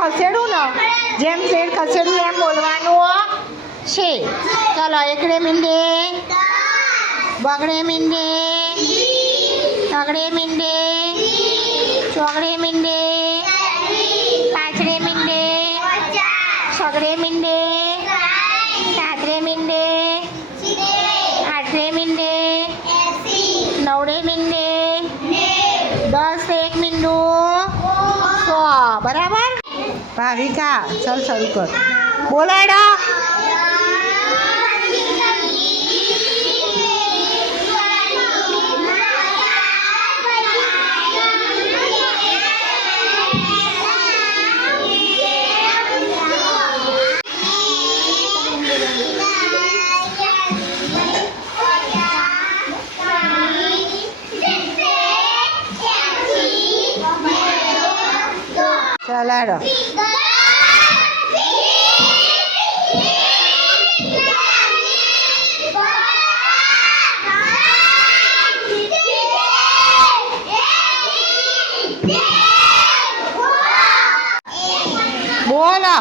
ખસેડું ને જેમ ઝેડ ખસેડું એમ બોલવાનું છે. ચલો એકડે મીંડે બગડે મીંડે તગડે મીંડે ચોગડે મીંડે પાંચડે મીંડે છગડે મીંડે સાતડે મીંડે આઠડે મીંડે નવડે મીંડે 10 એક મીંડું 100. બરાબર ભાવિકા ચાલ શરૂ કર બોલાડો. ચલાડો. બોલો.